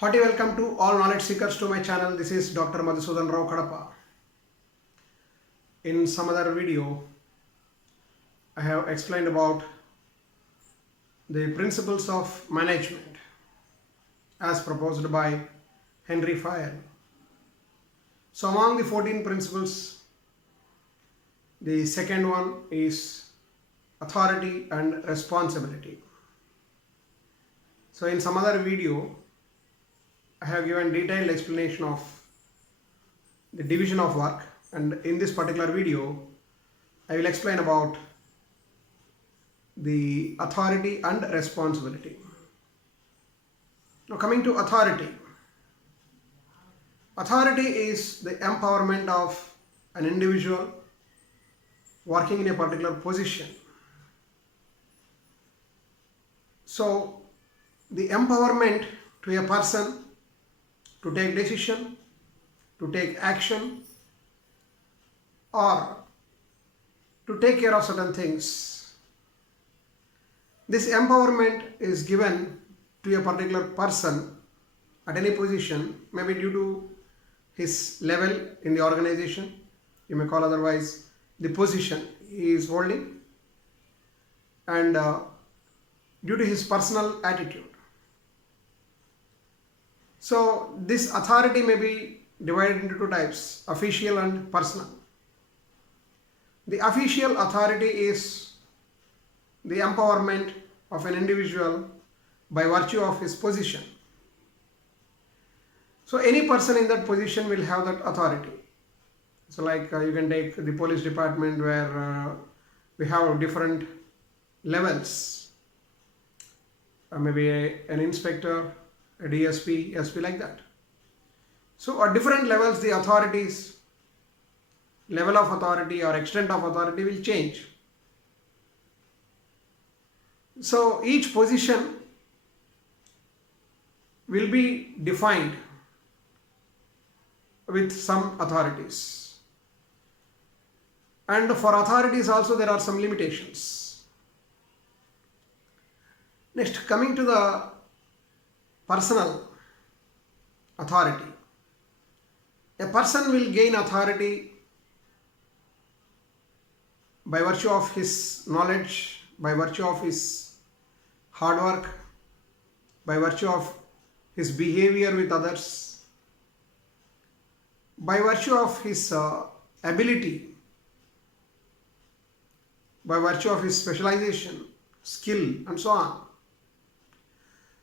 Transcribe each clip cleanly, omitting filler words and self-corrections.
Hearty welcome to all knowledge seekers to my channel. This is Dr. Madhusudan Rao Kadapa. In some other video, I have explained about the principles of management as proposed by Henry Fayol. So among the 14 principles, the second one is authority and responsibility. So in some other video, I have given detailed explanation of the division of work, and in this particular video I will explain about the authority and responsibility. Now coming to authority. Authority is the empowerment of an individual working in a particular position. So the empowerment to a person to take decision, to take action, or to take care of certain things. This empowerment is given to a particular person at any position, maybe due to his level in the organization, you may call otherwise the position he is holding, and due to his personal attitude. So this authority may be divided into two types, official and personal. The official authority is the empowerment of an individual by virtue of his position. So any person in that position will have that authority. So like you can take the police department where we have different levels, maybe an inspector, a DSP, SP, like that. So at different levels the authorities, level of authority or extent of authority will change. So each position will be defined with some authorities. And for authorities also there are some limitations. Next, coming to the personal authority. A person will gain authority by virtue of his knowledge, by virtue of his hard work, by virtue of his behavior with others, by virtue of his ability, by virtue of his specialization, skill, and so on.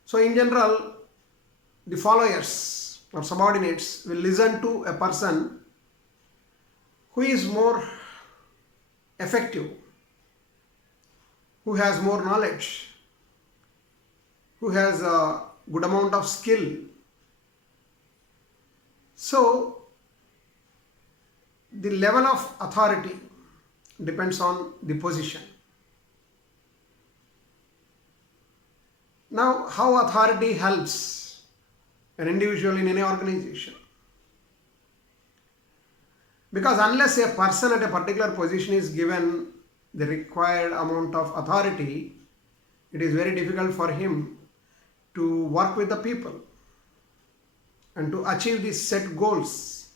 So in general, the followers or subordinates will listen to a person who is more effective, who has more knowledge, who has a good amount of skill. So the level of authority depends on the position. Now, how authority helps an individual in any organization? Because unless a person at a particular position is given the required amount of authority, it is very difficult for him to work with the people and to achieve these set goals.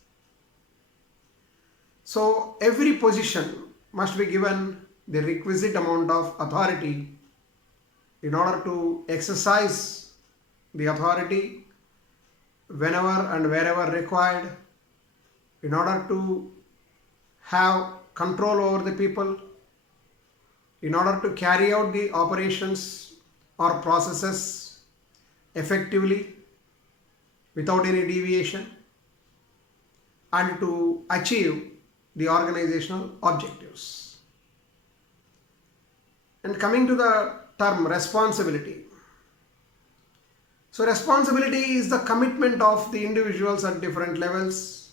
So every position must be given the requisite amount of authority in order to exercise the authority whenever and wherever required, in order to have control over the people, in order to carry out the operations or processes effectively without any deviation, and to achieve the organizational objectives. And coming to the term responsibility. So responsibility is the commitment of the individuals at different levels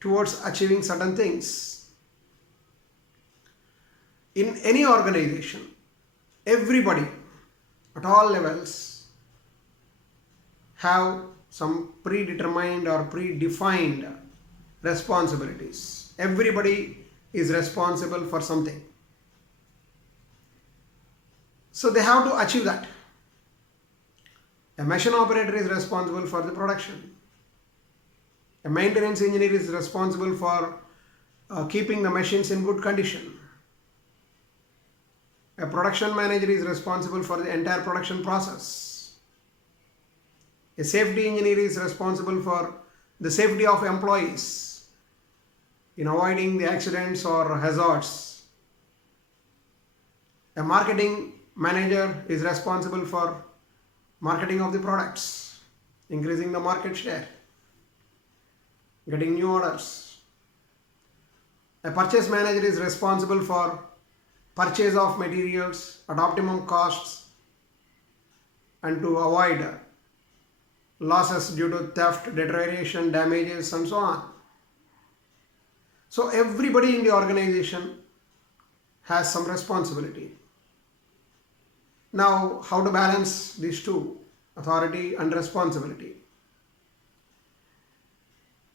towards achieving certain things. In any organization, everybody at all levels have some predetermined or predefined responsibilities. Everybody is responsible for something. So they have to achieve that. A machine operator is responsible for the production. A maintenance engineer is responsible for keeping the machines in good condition. A production manager is responsible for the entire production process. A safety engineer is responsible for the safety of employees in avoiding the accidents or hazards. A marketing manager is responsible for marketing of the products, increasing the market share, getting new orders. A purchase manager is responsible for purchase of materials at optimum costs and to avoid losses due to theft, deterioration, damages, and so on. So everybody in the organization has some responsibility. Now, how to balance these two, authority and responsibility?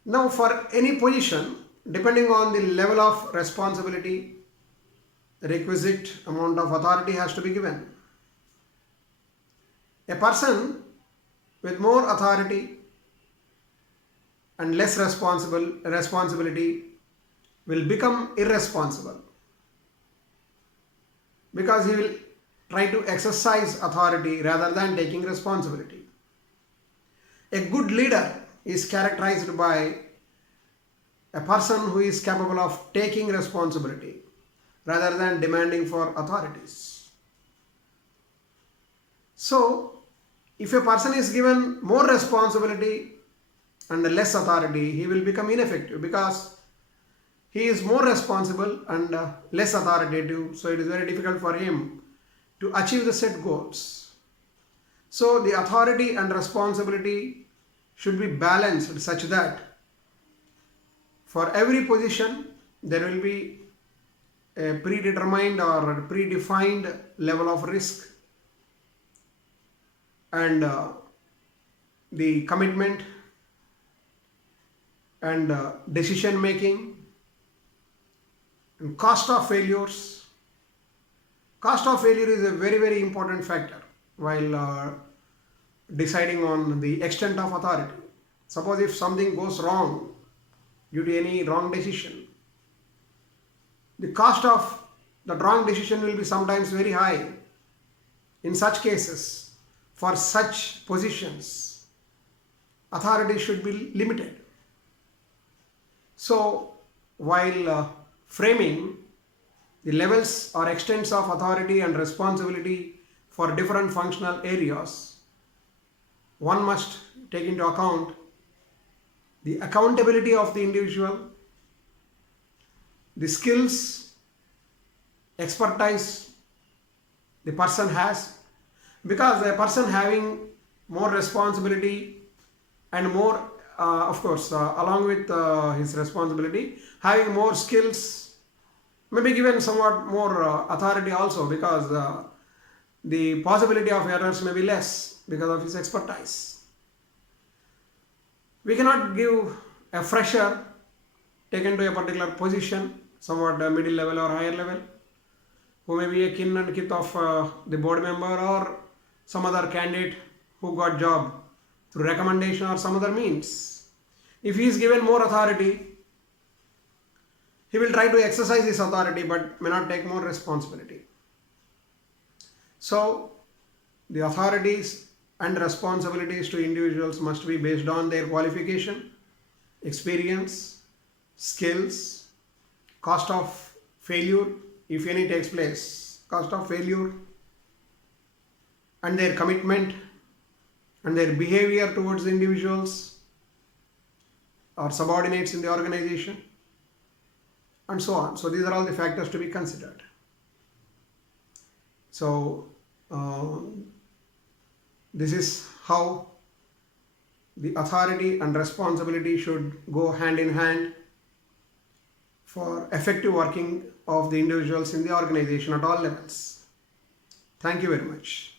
Now, for any position, depending on the level of responsibility, the requisite amount of authority has to be given. A person with more authority and less responsibility will become irresponsible, because he will try to exercise authority rather than taking responsibility. A good leader is characterized by a person who is capable of taking responsibility rather than demanding for authorities. So, if a person is given more responsibility and less authority, he will become ineffective, because he is more responsible and less authoritative, so it is very difficult for him to achieve the set goals. So the authority and responsibility should be balanced such that for every position there will be a predetermined or a predefined level of risk, and the commitment and decision making and cost of failures. Cost of failure is a very, very important factor while deciding on the extent of authority. Suppose if something goes wrong due to any wrong decision, the cost of that wrong decision will be sometimes very high. In such cases, for such positions, authority should be limited. So, while framing the levels or extents of authority and responsibility for different functional areas, one must take into account the accountability of the individual, the skills, expertise the person has, because a person having more responsibility and more, of course, along with his responsibility, having more skills, may be given somewhat more authority also, because the possibility of errors may be less because of his expertise. We cannot give a fresher taken to a particular position, somewhat middle level or higher level, who may be a kin and kith of the board member or some other candidate who got job through recommendation or some other means. If he is given more authority, he will try to exercise his authority but may not take more responsibility. So, the authorities and responsibilities to individuals must be based on their qualification, experience, skills, cost of failure, if any takes place, cost of failure, and their commitment and their behavior towards the individuals or subordinates in the organization, and so on. So these are all the factors to be considered. So this is how the authority and responsibility should go hand in hand for effective working of the individuals in the organization at all levels. Thank you very much.